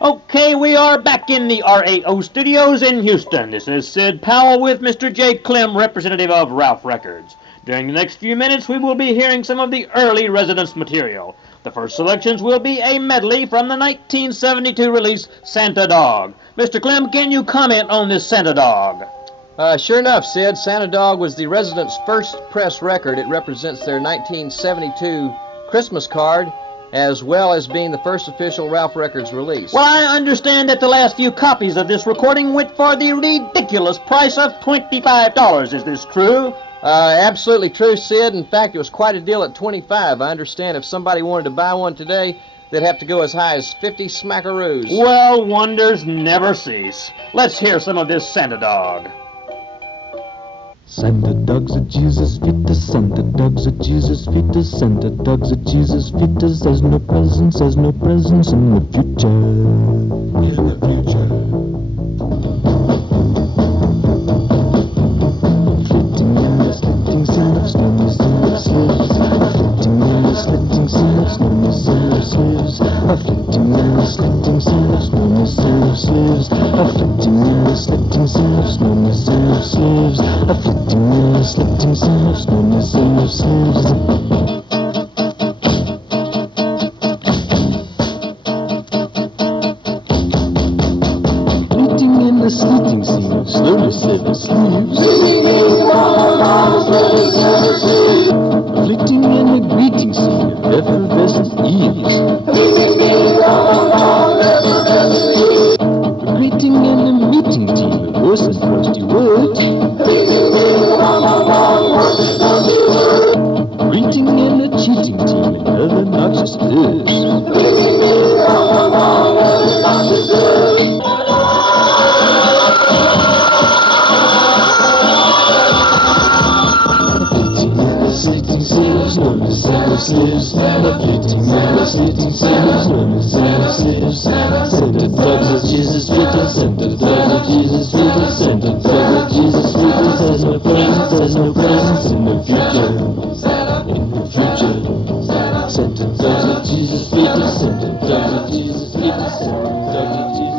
Okay, we are back in the RAO studios in Houston. This is Sid Powell with Mr. J. Clem, representative of Ralph Records. During the next few minutes, we will be hearing some of the early Residence material. The first selections will be a medley from the 1972 release Santa Dog. Mr. Clem, can you comment on this Santa Dog? Sure enough, Sid, Santa Dog was the Residents' first press record. It represents their 1972 Christmas card, as well as being the first official Ralph Records release. Well, I understand that the last few copies of this recording went for the ridiculous price of $25. Is this true? Absolutely true, Sid. In fact, it was quite a deal at $25. I understand if somebody wanted to buy one today, they'd have to go as high as 50 smackaroos. Well, wonders never cease. Let's hear some of this Santa Dog. Santa dogs are Jesus fetus, Santa dogs are Jesus fetus, Santa dogs are Jesus fetus. There's no presents in the future. In the future. Flitting in the slitting sea of snowy sailor slaves, flitting in the slitting sea of snowy sailor slaves, flitting in the slitting sea of snowy sailor slaves, flitting in the slitting sea of snowy sailor slaves, flitting in the slitting sea of snowy sailor slaves. The sleeting sea, slowly sailor sleeves. Flitting in the greeting scene of effervescent eaves. Greeting in the meeting team of horse and frosty words. Greeting in the cheating team and other noxious herbs. Slitting sailors, lonely sailor slaves, flitting in the slitting sailors, lonely sailor slaves. Santa dogs are Jesus fetus, Santa dogs are Jesus fetus, Santa dogs are Jesus fetus. There's no presents in the future. In the future, Santa dogs are Jesus fetus, Santa dogs are Jesus fetus, Santa dogs are Jesus fetus.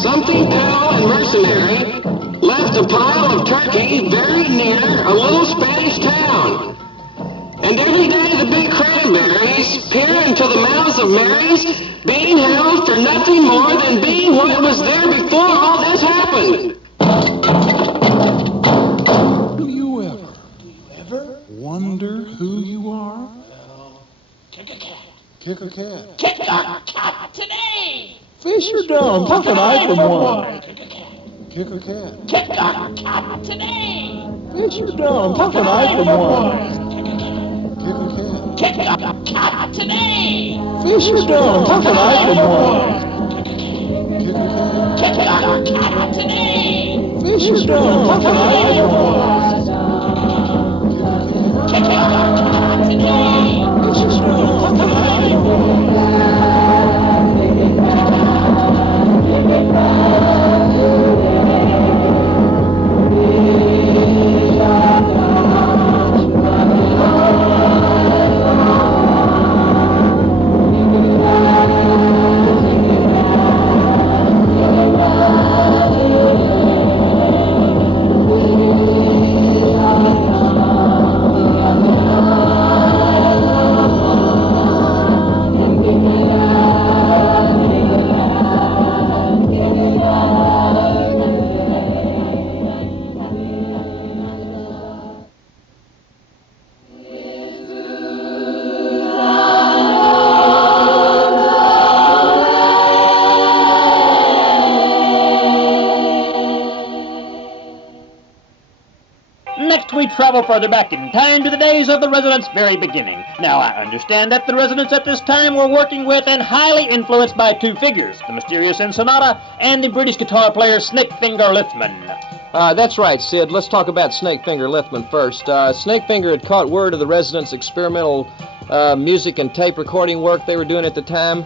Something pale and mercenary left a pile of turkey very near a little Spanish town. And every day the big cranberries peer into the mouths of Marys, being held for nothing more than being what was there before all this happened. Do you ever wonder who you are? Kick a cat. Kick or cat? Kick a cat today! Fish or dog? Talk an eye from one. Kick or cat? Kick a cat today! Fish or dog? Talk an eye from one. Kick or cat? Kick a cat today! Fish or dog? Talk an eye from one. Kick or cat? Kick a cat today! Fish or dog? Talk an eye from one. Kick a cat today! Fish or dog? Talk an eye from one. Next, we travel further back in time to the days of the residents' very beginning. Now, I understand that the residents at this time were working with and highly influenced by two figures, the mysterious Ensenada and the British guitar player Snakefinger Lithman. That's right, Sid. Let's talk about Snakefinger Lithman first. Snakefinger had caught word of the residents' experimental music and tape recording work they were doing at the time,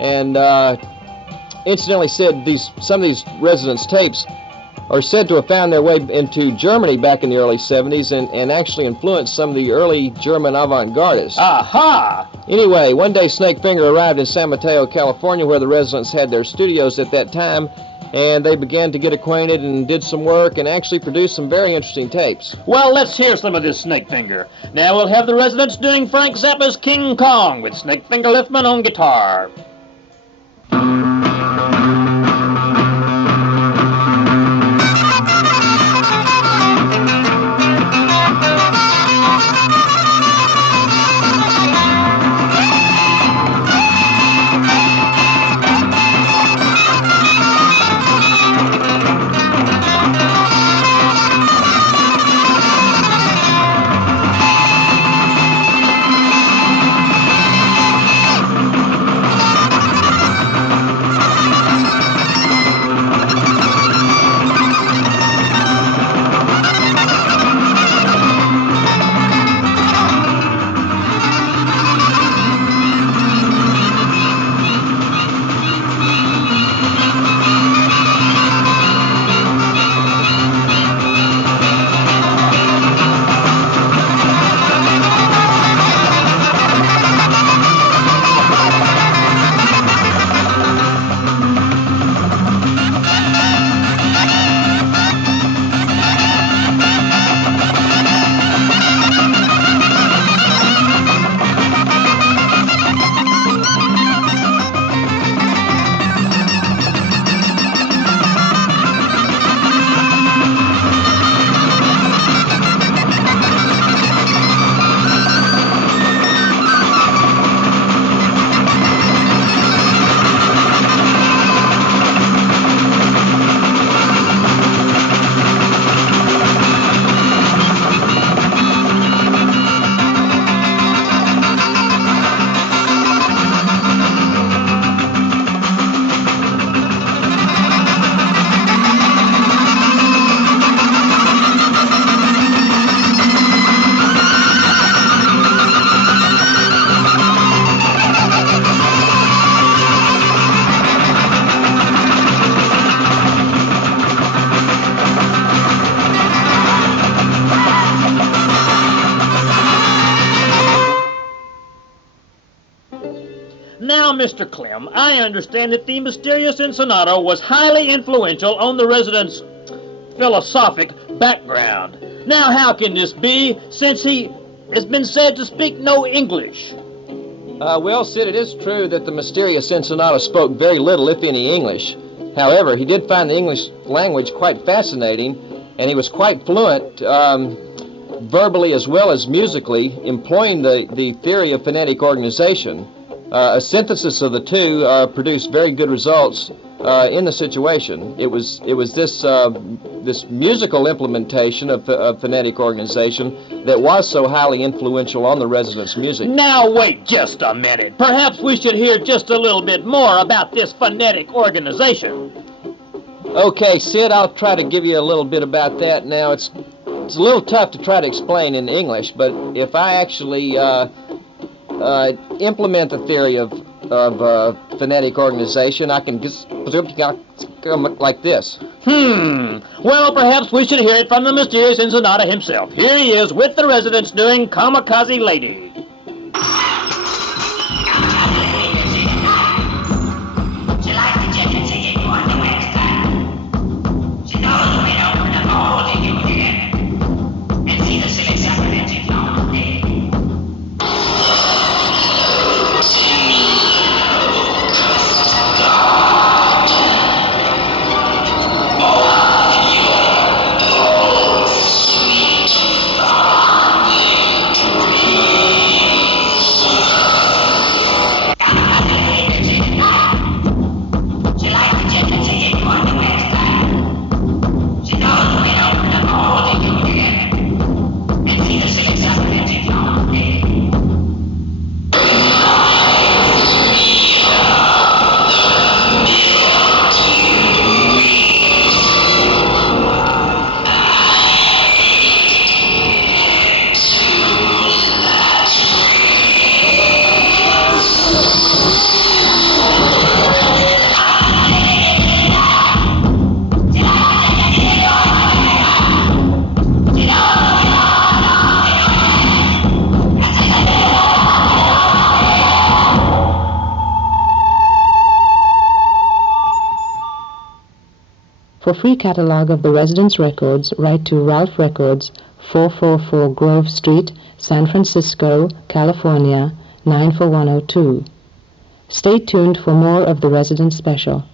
and incidentally, Sid, some of these residents' tapes are said to have found their way into Germany back in the early 70s and actually influenced some of the early German avant-gardists. Aha! Anyway, one day Snakefinger arrived in San Mateo, California, where the residents had their studios at that time, and they began to get acquainted and did some work and actually produced some very interesting tapes. Well, let's hear some of this Snakefinger. Now we'll have the residents doing Frank Zappa's King Kong with Snakefinger Lithman on guitar. Now, Mr. Clem, I understand that the mysterious Ensenada was highly influential on the residents' philosophic background. Now, how can this be, since he has been said to speak no English? Well, Sid, it is true that the mysterious Ensenada spoke very little, if any, English. However, he did find the English language quite fascinating, and he was quite fluent verbally as well as musically, employing the theory of phonetic organization. A synthesis of the two produced very good results in the situation. It was this musical implementation of phonetic organization that was so highly influential on the residents' music. Now wait just a minute. Perhaps we should hear just a little bit more about this phonetic organization. Okay, Sid, I'll try to give you a little bit about that. Now, it's a little tough to try to explain in English, but if I actually implement the theory of phonetic organization, I can just like this. Well, perhaps we should hear it from the mysterious Ensenada himself. Here he is with the residents doing Kamikaze Lady. She likes the chicken singing on the west side. She knows the way to open up all the you get and see the silly sacraments on the For free catalog of the Residence records, write to Ralph Records, 444 Grove Street, San Francisco, California, 94102. Stay tuned for more of the Residence special.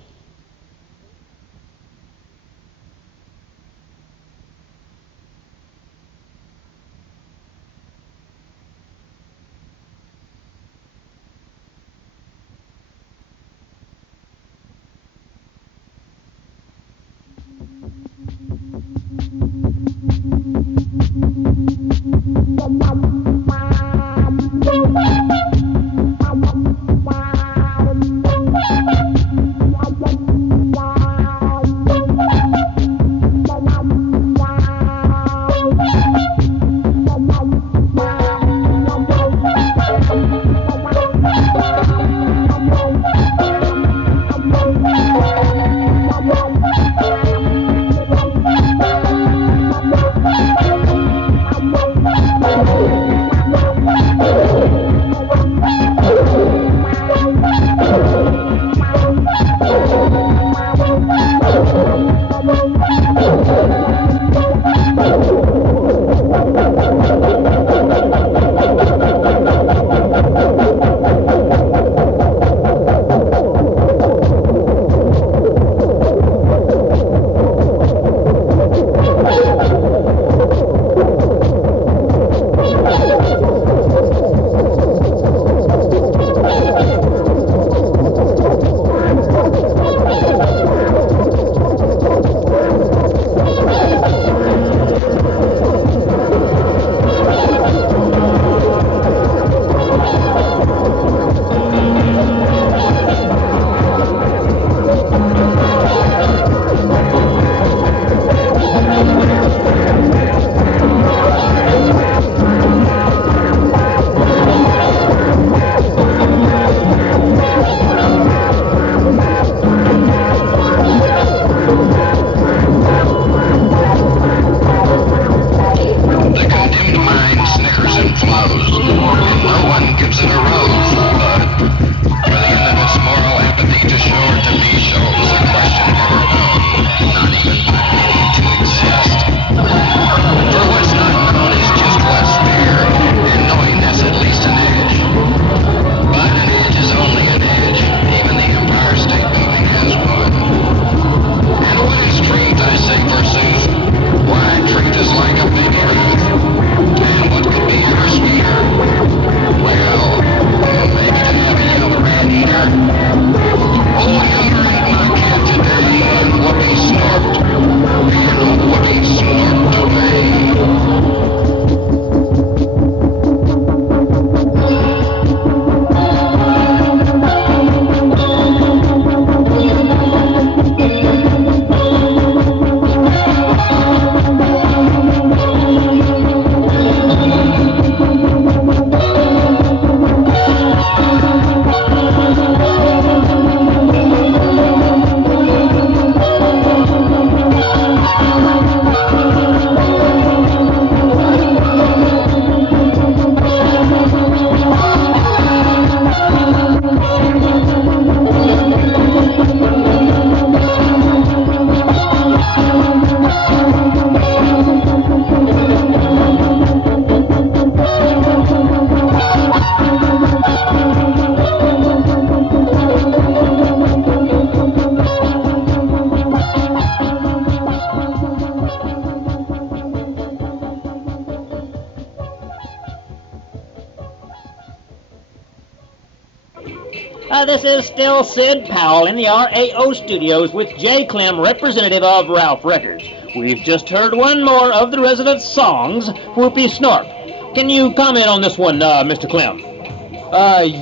This is still Sid Powell in the RAO studios with Jay Clem, representative of Ralph Records. We've just heard one more of the residents' songs, Whoopie Snorp. Can you comment on this one, Mr. Clem?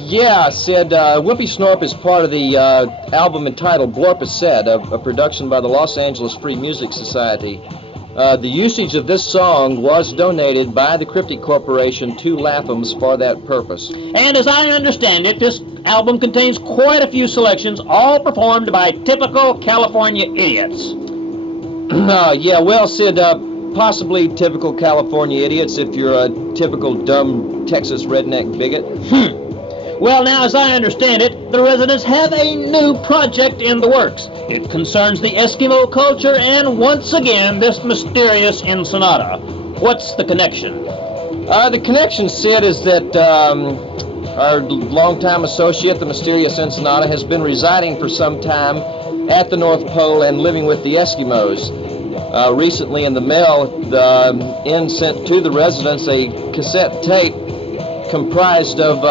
Yeah, Sid. Whoopie Snorp is part of the album entitled Blorpacette, a production by the Los Angeles Free Music Society. The usage of this song was donated by the Cryptic Corporation to Latham's for that purpose. And as I understand it, this album contains quite a few selections, all performed by typical California idiots. Yeah, well, Sid, possibly typical California idiots if you're a typical dumb Texas redneck bigot. Well, now, as I understand it, the residents have a new project in the works. It concerns the Eskimo culture and, once again, this mysterious Ensenada. What's the connection? The connection, Sid, is that our longtime associate, the mysterious Ensenada, has been residing for some time at the North Pole and living with the Eskimos. Recently in the mail, the Inn sent to the residents a cassette tape comprised of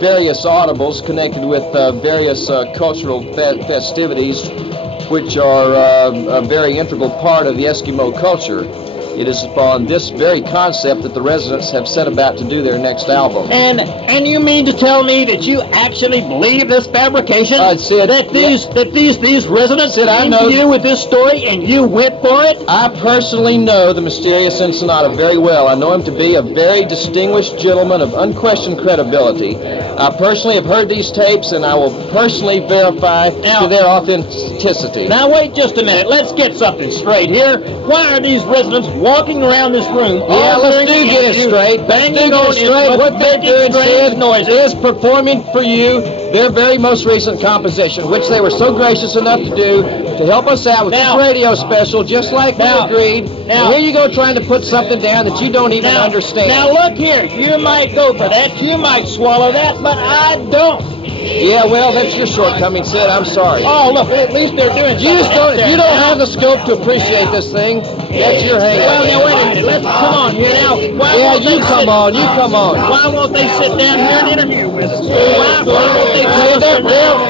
various audibles connected with various cultural festivities, which are a very integral part of the Eskimo culture. It is upon this very concept that the residents have set about to do their next album. And you mean to tell me that you actually believe this fabrication? Sid, that these residents Sid, came to you with this story and you went for it? I personally know the mysterious Ensenada very well. I know him to be a very distinguished gentleman of unquestioned credibility. I personally have heard these tapes, and I will personally verify to their authenticity. Now wait just a minute. Let's get something straight here. Why are these residents walking around this room? Yeah, let's do get it straight. Banging on straight. What they're doing, Sid, noises. is performing for you their very most recent composition, which they were so gracious enough to do to help us out with this radio special, just like we agreed. Now, here you go trying to put something down that you don't even understand. Now look here, you might go for that, you might swallow that, but I don't. Yeah, well, that's your shortcoming, Sid. I'm sorry. Oh, look, at least they're doing something. You don't have the scope to appreciate this thing. That's your hang-up. Well, now, wait a minute. Let's come on here now. You come on. Why won't they sit down here and interview with us? Why won't they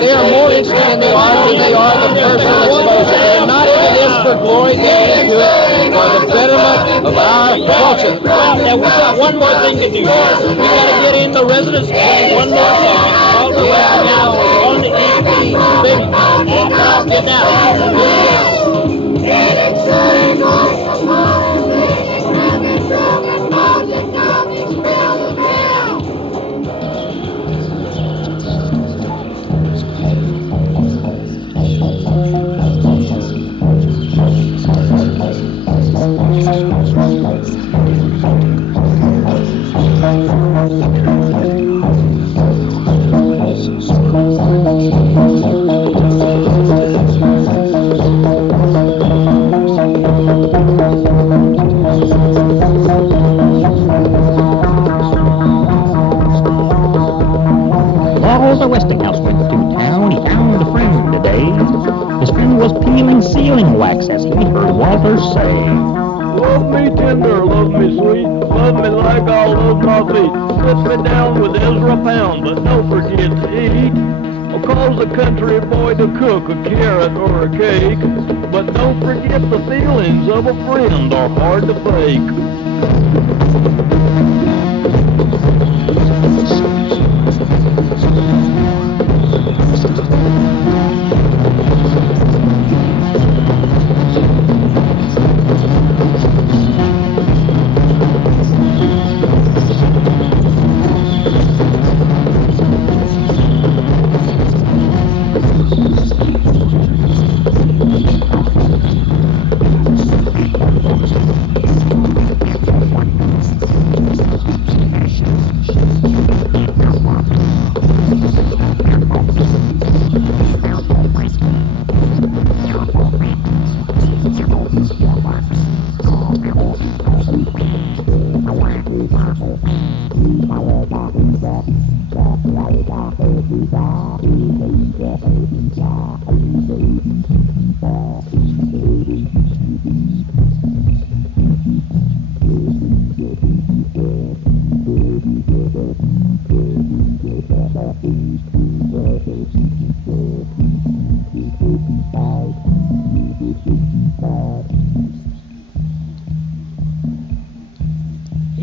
they are more interested in the art than they are the personal exposure. They're not into this for glory. They're into it for the betterment of our culture. Well, now, we've got one more thing to do here. We got to get in the residents playing one more song. All the way now on the EP, baby. Get down. While the Westinghouse went to town, he found a friend today. His friend was peeling sealing wax as he heard Walter say, Love me tender, love me sweet, love me like I love my feet. Put me down with Ezra Pound, but don't forget to eat. Or cause a country boy to cook a carrot or a cake. But don't forget the feelings of a friend are hard to fake.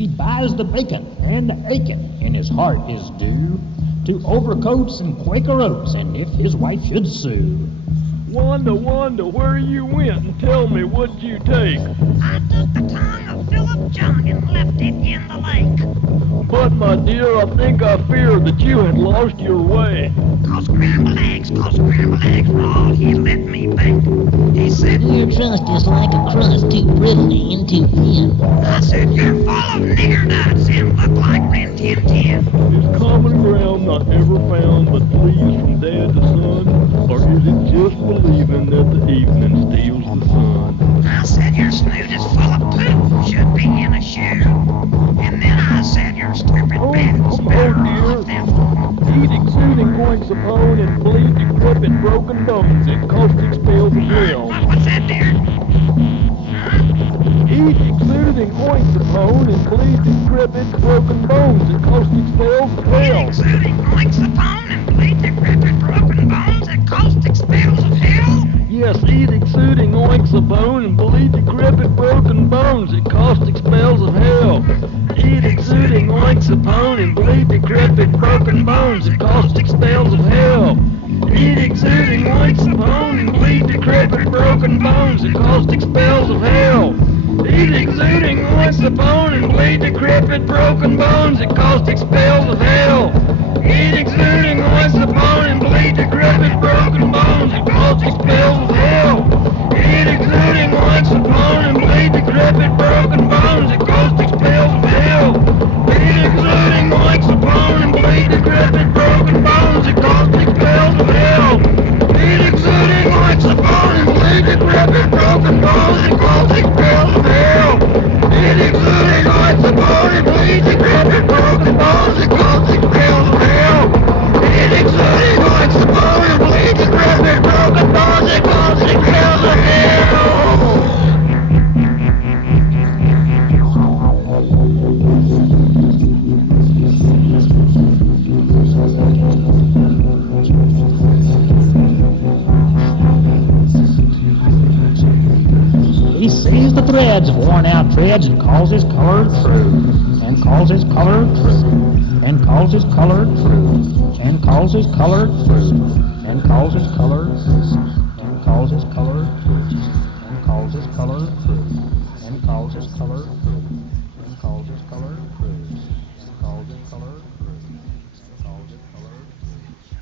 He buys the bacon and the aching in his heart is due to overcoats and Quaker oats, and if his wife should sue. Wanda, where you went and tell me what'd you take? I took the tongue of Philip John and left it in the lake. But my dear, I think I feared that you had lost your way. Cause scrambled eggs were all he let me bake. He said, Your trust is like a crust, too brittle and too thin. I said, you're full of nigger nuts and look like Rin Tin Tin. Is common ground not ever found but flees from dad to son? Or is it just believing that the evening steals the sun? I said, your snoot is full of poop, should be in a shoe. And then I said, your stupid battle's better off than Eat exuding oinks upon and bleed decrepit broken bones and caustic spells of hell. What's that, dear? Eat exuding oinks upon and bleed decrepit broken bones and caustic spells of hell. Exuding oinks upon and bleed decrepit broken bones and caustic spells of hell? Yes, eat exuding oinks upon and bleed decrepit broken bones and caustic spells of hell. Eat exuding oinks upon and bleed decrepit broken bones and caustic spells of hell. Eat exuding oinks upon and bleed decrepit broken bones and caustic spells of hell. Eat exuding oinks upon and bleed decrepit broken bones and caustic spells of hell. Eat exuding oinks upon and bleed decrepit broken bones and caustic spells of hell. Eat exuding oinks upon and bleed decrepit broken bones and caustic spells of hell. Eat exuding oinks upon and bleed decrepit broken bones and caustic spells of hell. Eat exuding oinks upon and bleed decrepit broken bones and caustic spells of hell. Eat exuding oinks upon and bleed decrepit broken bones and caustic spells of hell. Eat exuding oinks upon and bleed decrepit broken bones and caustic spells of hell. He sees the threads of worn-out treads and calls his colored true, and calls his colored true, and calls his colored true, and calls his colored true, and calls his colored true, and calls his colored true, and calls his colored true, and calls his colored true, and calls his colored true, and calls his colored true, and calls his colored true.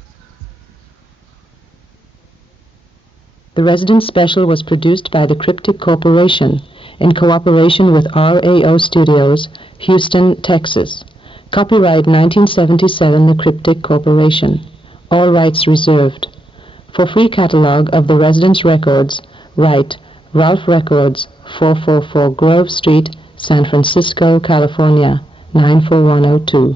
The Resident Special was produced by the Cryptic Corporation in cooperation with RAO Studios, Houston, Texas. Copyright 1977, The Cryptic Corporation. All rights reserved. For free catalog of the Residence records, write Ralph Records, 444 Grove Street, San Francisco, California, 94102.